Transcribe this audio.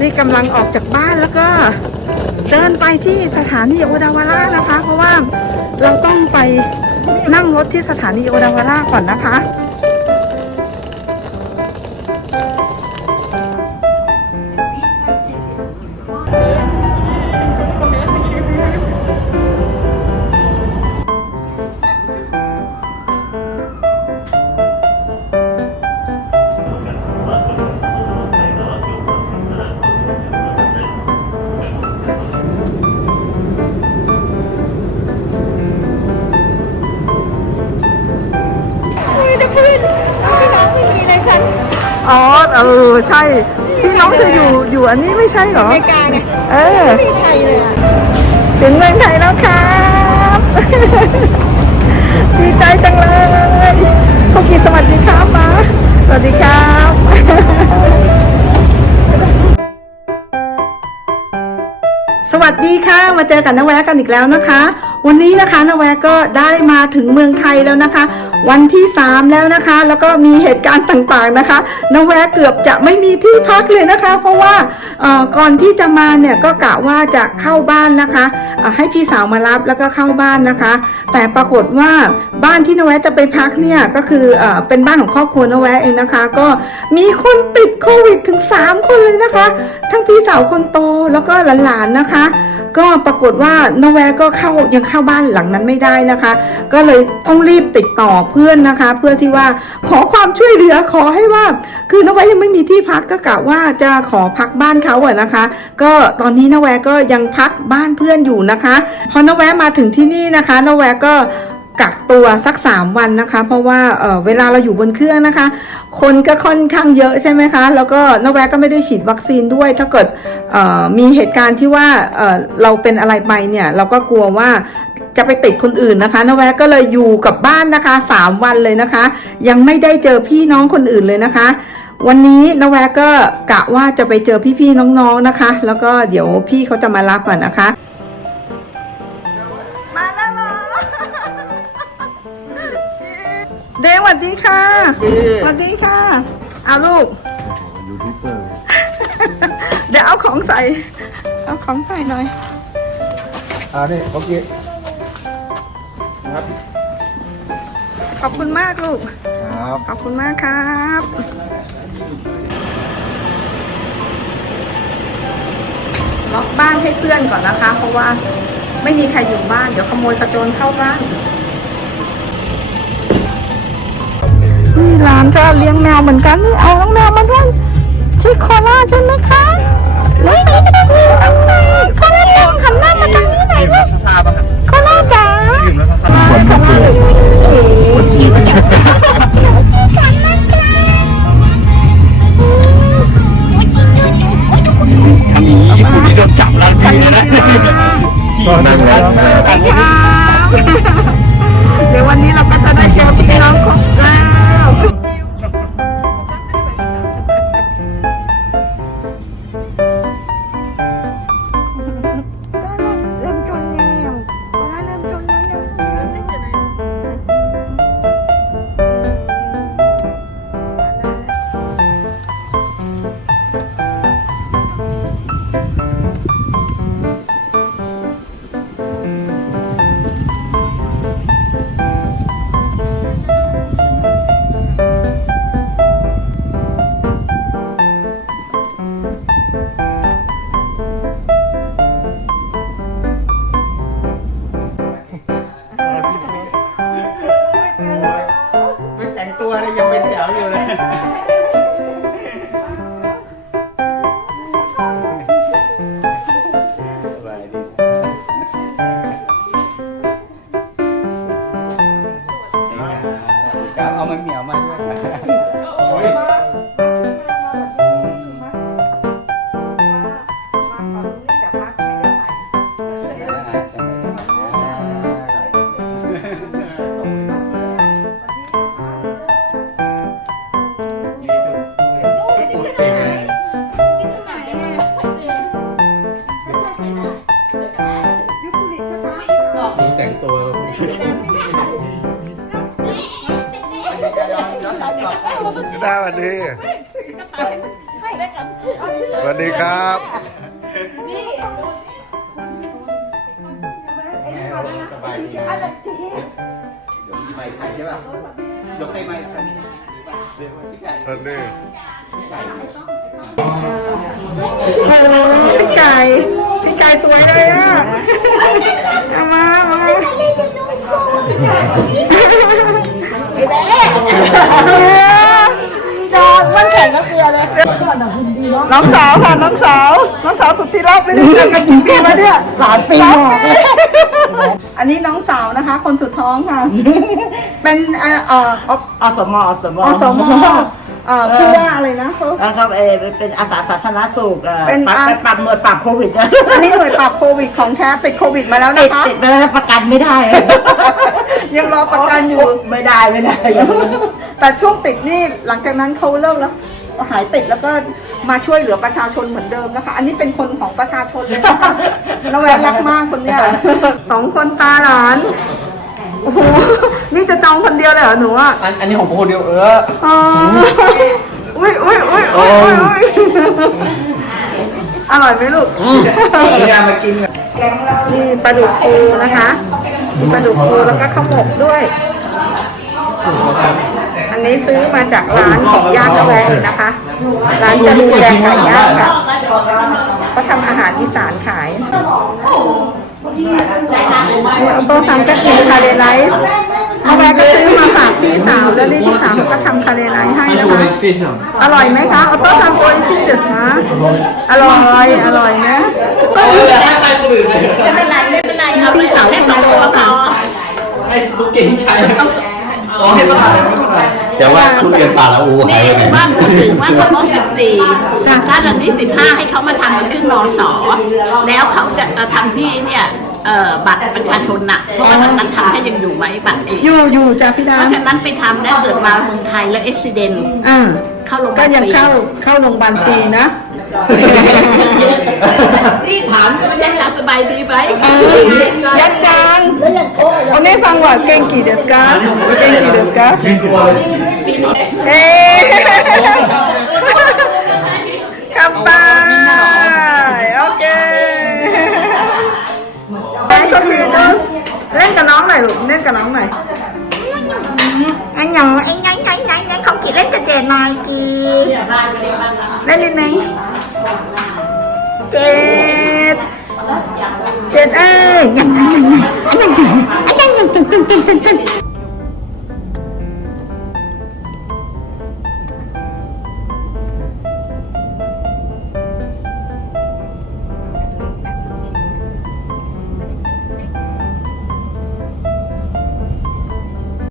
นี่กำลังออกจากบ้านแล้วก็ เดินไปที่สถานีโอดาวาร่านะคะ เพราะว่าเราต้องไปนั่งรถที่สถานีโอดาวาร่าก่อนนะคะ อ๋อเออใช่พี่น้องเธออยู่อยู่อันนี้ไม่ใช่เหรอ อเมริกาไงเออ ไม่มีไทยเลยอะถึงเมืองไทยแล้วครับ ดีใจจังเลยคุกกี้สวัสดีครับมาสวัสดีครับ สวัสดีค่ะ มาเจอกันนแวะกันอีกแล้วนะคะ วันนี้นะคะนแวก็ได้มาถึงเมืองไทยแล้วนะคะ วันที่ 3 แล้วนะคะ แล้วก็มีเหตุการณ์ต่างๆนะคะนแวเกือบจะไม่มีที่พักเลยนะคะ เพราะว่าก่อนที่จะมาเนี่ยก็กะว่าจะเข้าบ้านนะคะ ให้พี่สาวมารับแล้วก็เข้าบ้านนะคะ แต่ปรากฏว่าบ้านที่นแวจะไปพักเนี่ยก็คือเอ่อเป็นบ้านของครอบครัวนแวเองนะคะ ก็มีคนติดโควิดถึง 3 คนเลยนะคะ ทั้งพี่สาวคนโตแล้วก็หลานๆนะคะ ก็ปรากฏว่านแวก็เข้ายังเข้าบ้านหลังนั้นไม่ได้นะคะ ก็เลยต้องรีบติดต่อเพื่อนนะคะ เพื่อที่ว่าขอความช่วยเหลือขอให้ว่า คือนแวยังไม่มีที่พักก็กะว่าจะขอพักบ้านเขาอะนะคะ ก็ตอนนี้นแวก็ยังพักบ้านเพื่อนอยู่นะคะ พอนแวมาถึงที่นี่นะคะนแวก็ กักตัวสัก 3 วันนะคะ เพราะว่าเเวลาเราอยู่บนเครื่องนะคะ คนก็ค่อนข้างเยอะใช่ไหมคะ แล้วก็นแวกก็ไม่ได้ฉีดวัคซีนด้วย ถ้าเกิดมีเหตุการณ์ที่ว่าเเราเป็นอะไรไปเนี่ยเราก็กลัวว่าจะไปติดคนอื่นนะคะนแวกก็เลยอยู่กับบ้านนะคะ 3 วันเลยนะคะ ยังไม่ได้เจอพี่น้องคนอื่นเลยนะคะวันนี้นแวกก็กะว่าจะไปเจอพี่ๆน้องๆนะคะ แล้วก็เดี๋ยวพี่เขาจะมารับอะนะคะ ค่ะสวัสดีค่ะเอาลูกยูทูบเบอร์เดี๋ยวเอาของใส่ เอาของใส่หน่อยอ่านี่โอเคครับ ขอบคุณมากลูก ครับ ขอบคุณมากครับล็อกบ้านให้เพื่อนก่อนนะคะ เพราะว่าไม่มีใครอยู่บ้าน เดี๋ยวขโมยกระโจนเข้าบ้าน นี่ร้านก็เลี้ยงแมวเหมือนกันนี่เอาน้องแมวมาด้วยชื่อคอล่าใช่ไหมคะน้องแมวจะได้ยินน้องแมวคอล่าลองหันหน้ามาทางนี้หน่อยลูกคอล่าจ๋าคอล่าโอ้ยทำอย่างนี้คุณนี่โดนจับแล้วทีเลยนะก็นั่งแล้วไปครับเดี๋ยววันนี้เราก็จะได้เจอพี่น้องของเรา แต่งตัวสวัสดีสวัสดีครับ สบายดีอะไรจียกไม้ไทยใช่ป่ะยกให้ไม้ไทยพี่ไก่สวัสดีพี่ไก่ พี่ไก่สวยเลยอะเอามามา จอดมันแข่งก็เกลือเลยน้องสาวค่ะน้องสาว น้องสาวสุดที่รักไม่ได้เจอกันกี่ปีแล้วเนี่ยสามปีอันนี้น้องสาวนะคะ คนสุดท้องค่ะ เป็นเอ่อเอ่ออสมอสมอสมเอ่อชื่อว่าอะไรนะเขาแล้วก็เออเป็นอาสาสาธารณสุขอะเป็นปรับอาไปปรับหน่วยปรับโควิดนะอันนี้หน่วยปราบโควิดของแท้ติดโควิดมาแล้วตินะดคะติดแล้วประกันไม่ได้ ยังรอประกันอยู่ ไม่ได้ไม่ได้อย่างนี้แต่ช่วงติดนี่หลังจากนั้นเขาเลิกแล้ว หายติดแล้วก็มาช่วยเหลือประชาชนเหมือนเดิมนะคะ อันนี้เป็นคนของประชาชนเลยนะคะระแวงรักมากคนเนี้ยสองคนตาหลานโอ้โหนี่จะจองคนเดียวเลยเหรอหนูอะอันอันนี้ของโคเดียวเอออ๋ออุ้ยอุ้ยอุ้ยอุ้ยอุ้ยอุ้ยอร่อยไหมลูกนี่มากินกันนี่ปลาดุกฟูนะคะ มีปลาดุกฟูแล้วก็ข้าวหมกด้วย อันนี้ซื้อมาจากร้านของย่านละแวงนะคะ ร้านจรูนแดงไก่ย่างค่ะก็ทำอาหารอีสานขายนี่ออโต้ซันก็กินคาเรไลซ์เอาแวก็ซื้อมาฝาก พี่สาวแล้วนี่พี่สาวก็ทำคาเรไลซ์ให้นะคะ อร่อยไหมคะออโต้ซันโออิชิเดสนะอร่อยอร่อยนะก็ไม่เป็นไรไม่เป็นไรเอาไปสาวแค่สองตัวพอแต่ว่าทุเรียนป่าละอูหายนี่ไปไหนว่าพูดถึงว่าเขาลดสิบสี่ถ้าตอนนี้สิบห้าให้เขามาทำมันขึ้นนอสอแล้วเขาจะเอ่อทำที่เนี่ย เอ่อบัตรประชาชนน่ะเพราะว่ามันทำให้ยังอยู่ไหมบัตรเองอยู่อยู่จ้ะพี่ดาเพราะฉะนั้นไปทำแล้วเกิดมาเมืองไทยแล้วเอ็กซิเดนอ่าเข้าโรงพยาก็บาลยังฟรีเข้าเข้าโรงพยาบาลฟรีนะนี่ถามก็ไม่ใช่ถามสบายดีไหมยัดจังโอเนซังว่าเก่งกี่เดสกาเก่งกี่เดสกาเอ๊ะขับ องหน่อยลูกเล่นกับน้องหน่อยอันหยังไอ้ยังยังยังยังเขากี่เล่นกับเจนหน่อยกี่เล่นนิดนึงเจดเจ็ดเอ้ยยังยังยังยังยังยังยังยังยังยังยัง